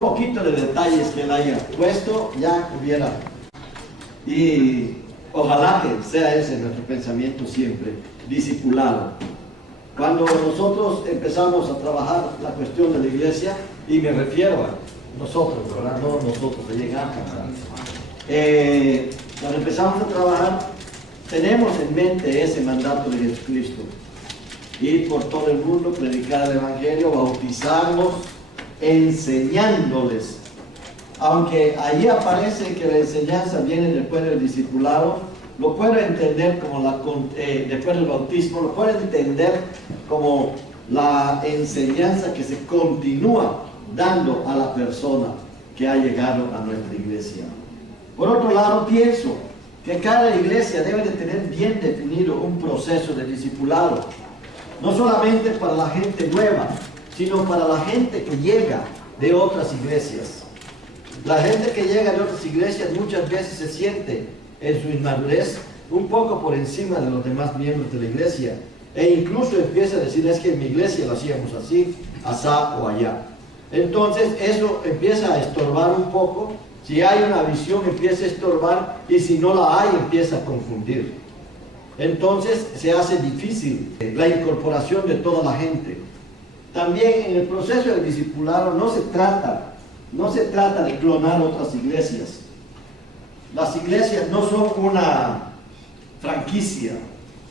Poquito de detalles que él haya puesto, ya hubiera. Y ojalá que sea ese nuestro pensamiento siempre, discipulado. Cuando nosotros empezamos a trabajar la cuestión de la iglesia, y me refiero a nosotros, ¿verdad? No nosotros, de llegar cuando empezamos a trabajar, tenemos en mente ese mandato de Jesucristo: ir por todo el mundo, predicar el Evangelio, bautizarlos, enseñándoles. Aunque allí aparece que la enseñanza viene después del discipulado, lo puedo entender como después del bautismo, lo puedo entender como la enseñanza que se continúa dando a la persona que ha llegado a nuestra iglesia. Por otro lado, pienso que cada iglesia debe de tener bien definido un proceso de discipulado, no solamente para la gente nueva, sino para la gente que llega de otras iglesias. La gente que llega de otras iglesias muchas veces se siente en su inmadurez un poco por encima de los demás miembros de la iglesia, e incluso empieza a decir: es que en mi iglesia lo hacíamos así, asá o allá. Entonces eso empieza a estorbar un poco. Si hay una visión, empieza a estorbar, y si no la hay, empieza a confundir. Entonces se hace difícil la incorporación de toda la gente. También en el proceso del discipulado no se trata de clonar otras iglesias. Las iglesias no son una franquicia,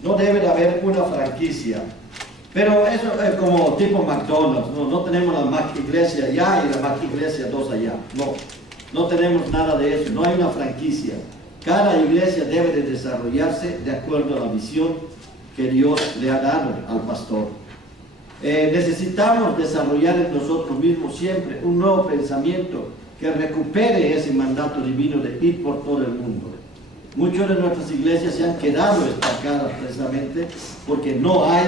no debe de haber una franquicia. Pero eso es como tipo McDonald's, no tenemos la Mac Iglesia allá y la Mac Iglesia 2 allá. No tenemos nada de eso, no hay una franquicia. Cada iglesia debe de desarrollarse de acuerdo a la visión que Dios le ha dado al pastor. Necesitamos desarrollar en nosotros mismos siempre un nuevo pensamiento que recupere ese mandato divino de ir por todo el mundo. Muchas de nuestras iglesias se han quedado estancadas precisamente porque no hay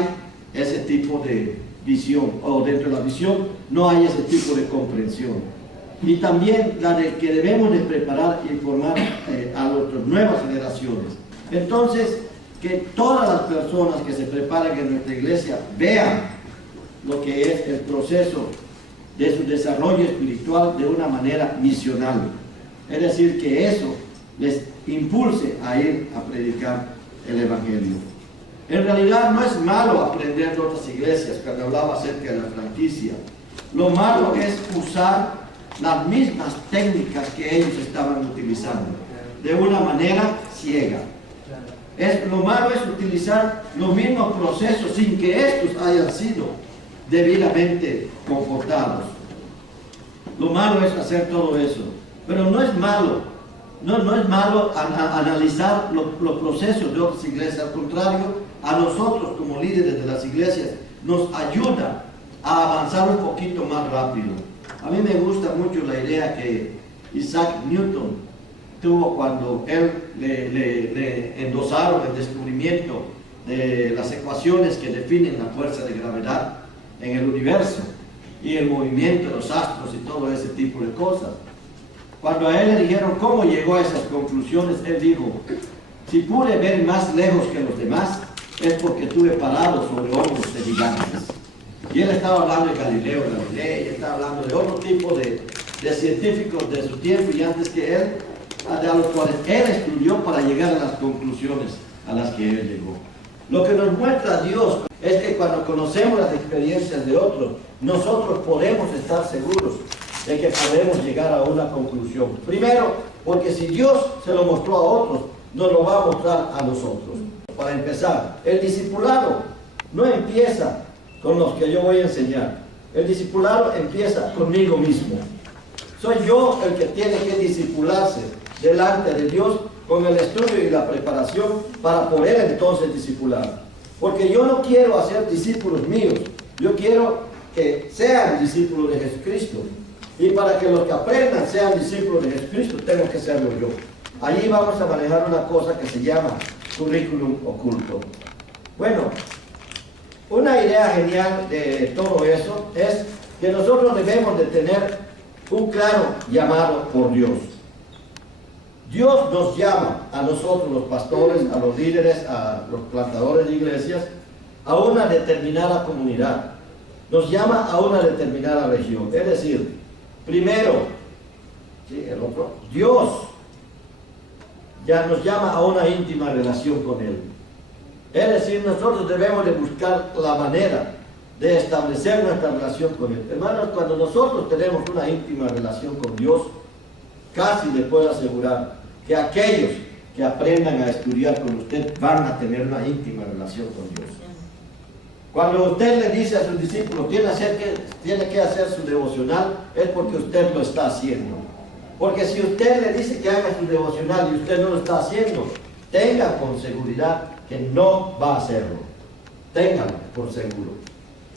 ese tipo de visión, o dentro de la visión no hay ese tipo de comprensión. Y también la de que debemos de preparar y formar a nuestras nuevas generaciones. Entonces, que todas las personas que se preparen en nuestra iglesia vean lo que es el proceso de su desarrollo espiritual de una manera misional. Es decir, que eso les impulse a ir a predicar el Evangelio. En realidad no es malo aprender de otras iglesias, cuando hablaba acerca de la franquicia. Lo malo es usar las mismas técnicas que ellos estaban utilizando, de una manera ciega. Lo malo es utilizar los mismos procesos sin que estos hayan sido debidamente comportados. Lo malo es hacer todo eso, pero no es malo. No es malo analizar los procesos de otras iglesias. Al contrario, a nosotros como líderes de las iglesias nos ayuda a avanzar un poquito más rápido. A mí me gusta mucho la idea que Isaac Newton tuvo cuando él le endosaron el descubrimiento de las ecuaciones que definen la fuerza de gravedad en el universo y el movimiento de los astros y todo ese tipo de cosas. Cuando a él le dijeron cómo llegó a esas conclusiones, él dijo: si pude ver más lejos que los demás, es porque estuve parado sobre hombros de gigantes. Y él estaba hablando de Galileo Galilei, estaba hablando de otro tipo de científicos de su tiempo y antes que él, a los cuales él estudió para llegar a las conclusiones a las que él llegó. Lo que nos muestra Dios es que cuando conocemos las experiencias de otros, nosotros podemos estar seguros de que podemos llegar a una conclusión. Primero, porque si Dios se lo mostró a otros, nos lo va a mostrar a nosotros. Para empezar, el discipulado no empieza con los que yo voy a enseñar. El discipulado empieza conmigo mismo. Soy yo el que tiene que discipularse delante de Dios con el estudio y la preparación para poder entonces discipular. Porque yo no quiero hacer discípulos míos, yo quiero que sean discípulos de Jesucristo. Y para que los que aprendan sean discípulos de Jesucristo, tengo que serlo yo. Allí vamos a manejar una cosa que se llama currículum oculto. Bueno, una idea genial de todo eso es que nosotros debemos de tener un claro llamado por Dios. Dios nos llama a nosotros, los pastores, a los líderes, a los plantadores de iglesias, a una determinada comunidad. Nos llama a una determinada región. Es decir, Primero, ¿sí? El otro, Dios ya nos llama a una íntima relación con Él. Es decir, nosotros debemos de buscar la manera de establecer nuestra relación con Él. Hermanos, cuando nosotros tenemos una íntima relación con Dios, casi le puedo asegurar que aquellos que aprendan a estudiar con usted van a tener una íntima relación con Dios. Cuando usted le dice a sus discípulos tiene que hacer su devocional, es porque usted lo está haciendo. Porque si usted le dice que haga su devocional y usted no lo está haciendo, tenga con seguridad que no va a hacerlo. Téngalo por seguro.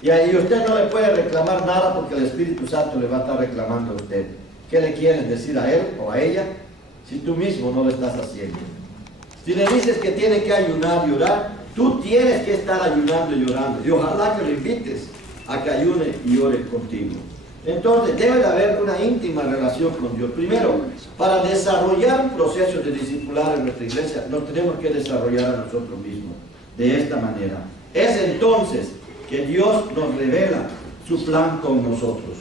Y ahí usted no le puede reclamar nada porque el Espíritu Santo le va a estar reclamando a usted. ¿Qué le quieres decir a él o a ella si tú mismo no lo estás haciendo? Si le dices que tiene que ayunar y orar, tú tienes que estar ayunando y orando. Y ojalá que lo invites a que ayune y ore contigo. Entonces debe de haber una íntima relación con Dios. Primero, para desarrollar un proceso de discipular en nuestra iglesia, nos tenemos que desarrollar a nosotros mismos de esta manera. Es entonces que Dios nos revela su plan con nosotros.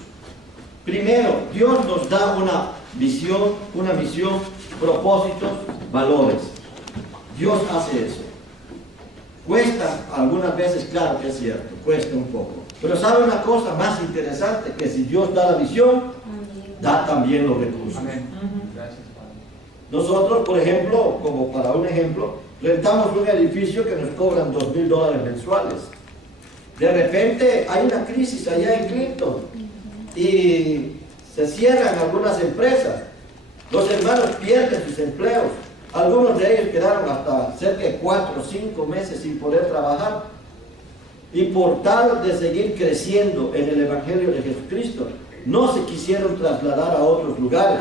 Primero, Dios nos da una visión, una misión, propósitos, valores. Dios hace eso. Cuesta algunas veces, claro que es cierto, cuesta un poco. Pero ¿sabe una cosa más interesante? Que si Dios da la visión, da también los recursos. Amén. Gracias, Padre. Nosotros, por ejemplo, como para un ejemplo, rentamos un edificio que nos cobran $2,000 mensuales. De repente hay una crisis allá en Clinton y se cierran algunas empresas. Los hermanos pierden sus empleos. Algunos de ellos quedaron hasta cerca de 4 o 5 meses sin poder trabajar. Y por tal de seguir creciendo en el Evangelio de Jesucristo, no se quisieron trasladar a otros lugares,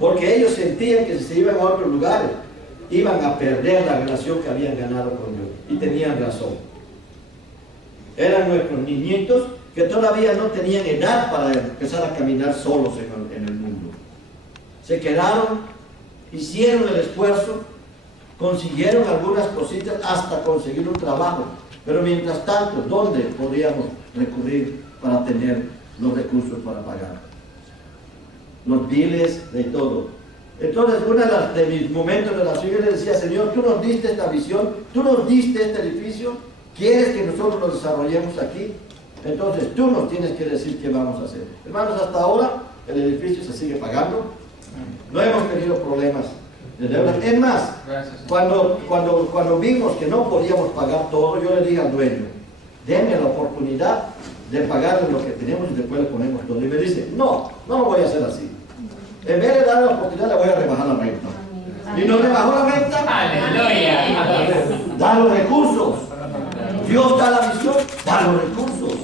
porque ellos sentían que si se iban a otros lugares, iban a perder la relación que habían ganado con Dios. Y tenían razón. Eran nuestros niñitos que todavía no tenían edad para empezar a caminar solos en el mundo. Se quedaron, hicieron el esfuerzo, consiguieron algunas cositas hasta conseguir un trabajo. Pero mientras tanto, ¿dónde podríamos recurrir para tener los recursos para pagar? Los biles, de todo. Entonces, uno de mis momentos de oración, yo le decía, Señor, tú nos diste esta visión, tú nos diste este edificio, ¿quieres que nosotros lo desarrollemos aquí? Entonces, tú nos tienes que decir qué vamos a hacer. Hermanos, hasta ahora el edificio se sigue pagando, no hemos tenido problemas de deuda. Es más, cuando vimos que no podíamos pagar todo, yo le dije al dueño, denme la oportunidad de pagarle lo que tenemos y después le ponemos todo. Y me dice, no lo voy a hacer así. En vez de darle la oportunidad, le voy a rebajar la renta. Y nos rebajó la renta. ¡Aleluya! Da los recursos. Dios da la visión, da los recursos.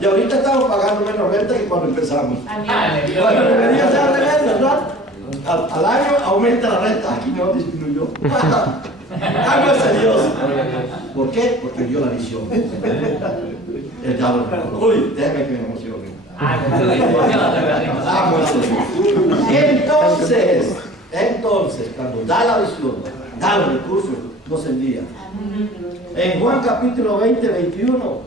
Y ahorita estamos pagando menos renta que cuando empezamos. Cuando debería ser al revés, ¿verdad? Al año aumenta la renta, aquí no disminuyó. Algo es Dios. ¿Por qué? Porque dio la visión. El diablo. Uy, déjame que me emocione. Entonces, cuando da la visión, da los recursos, nos envía. En Juan capítulo 20, 21,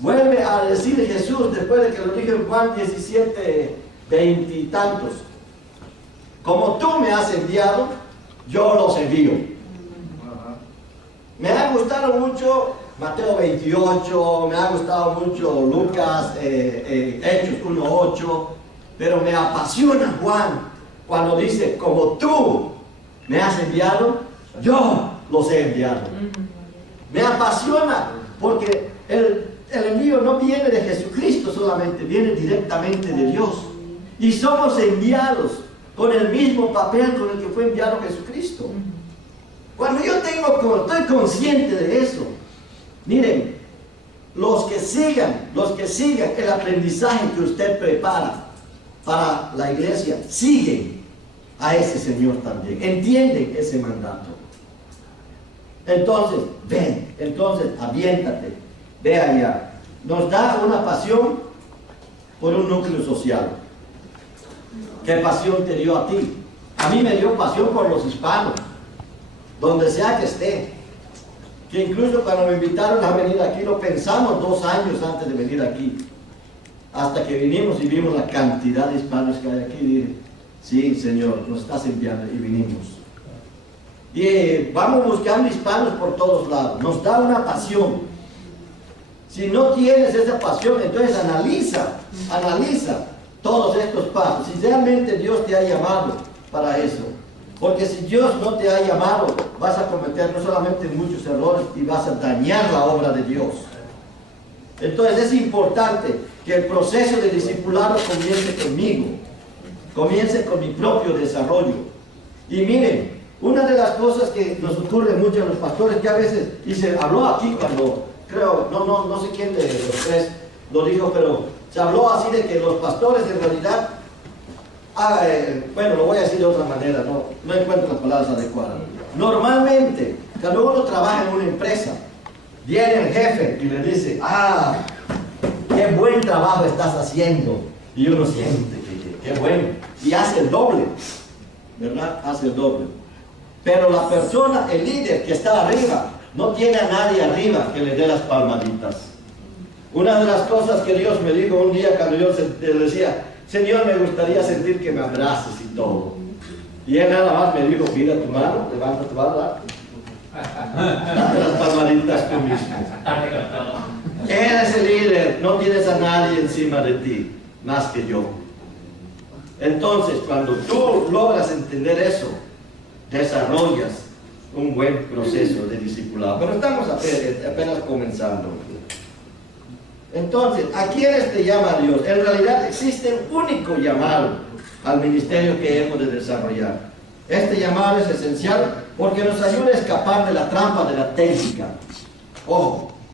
vuelve a decir Jesús, después de que lo dije en Juan 17, 20 y tantos, como tú me has enviado, yo los envío. Me ha gustado mucho Mateo 28, me ha gustado mucho Lucas, Hechos 1:8, pero me apasiona Juan cuando dice, como tú me has enviado, yo los he enviado. Me apasiona porque el envío no viene de Jesucristo solamente, viene directamente de Dios. Y somos enviados con el mismo papel con el que fue enviado Jesucristo. Cuando estoy consciente de eso, miren, los que sigan el aprendizaje que usted prepara para la iglesia, siguen a ese Señor también, entienden ese mandato. Entonces, ven, aviéntate, ve allá. Nos da una pasión por un núcleo social. ¿Qué pasión te dio a ti? A mí me dio pasión por los hispanos, donde sea que esté. Que incluso cuando me invitaron a venir aquí, lo pensamos 2 años antes de venir aquí. hasta que vinimos y vimos la cantidad de hispanos que hay aquí. Dije, sí, Señor, nos estás enviando, y vinimos. Y vamos buscando hispanos por todos lados. Nos da una pasión. Si no tienes esa pasión, entonces analiza todos estos pasos. Si realmente Dios te ha llamado para eso. Porque si Dios no te ha llamado, vas a cometer no solamente muchos errores y vas a dañar la obra de Dios. Entonces es importante que el proceso de discipulado comience conmigo, comience con mi propio desarrollo. Y miren, una de las cosas que nos ocurre mucho a los pastores, que a veces, y se habló aquí cuando, creo, no sé quién de los tres lo dijo, pero se habló así de que los pastores en realidad, bueno, lo voy a decir de otra manera, no encuentro las palabras adecuadas. Normalmente, cuando uno trabaja en una empresa, viene el jefe y le dice, qué buen trabajo estás haciendo. Y uno siente que qué bueno. Y hace el doble, ¿verdad? Hace el doble. Pero la persona, el líder que está arriba, no tiene a nadie arriba que le dé las palmaditas. Una de las cosas que Dios me dijo un día cuando yo le decía, Señor, me gustaría sentir que me abraces y todo. Y él nada más me dijo, mira tu mano, levanta tu mano, date las palmaditas tú mismo. Eres el líder, no tienes a nadie encima de ti, más que yo. Entonces, cuando tú logras entender eso, desarrollas un buen proceso de discipulado. Pero estamos apenas comenzando. Entonces, ¿a quiénes te llama Dios? En realidad existe un único llamado al ministerio que hemos de desarrollar. Este llamado es esencial porque nos ayuda a escapar de la trampa de la técnica. Ojo,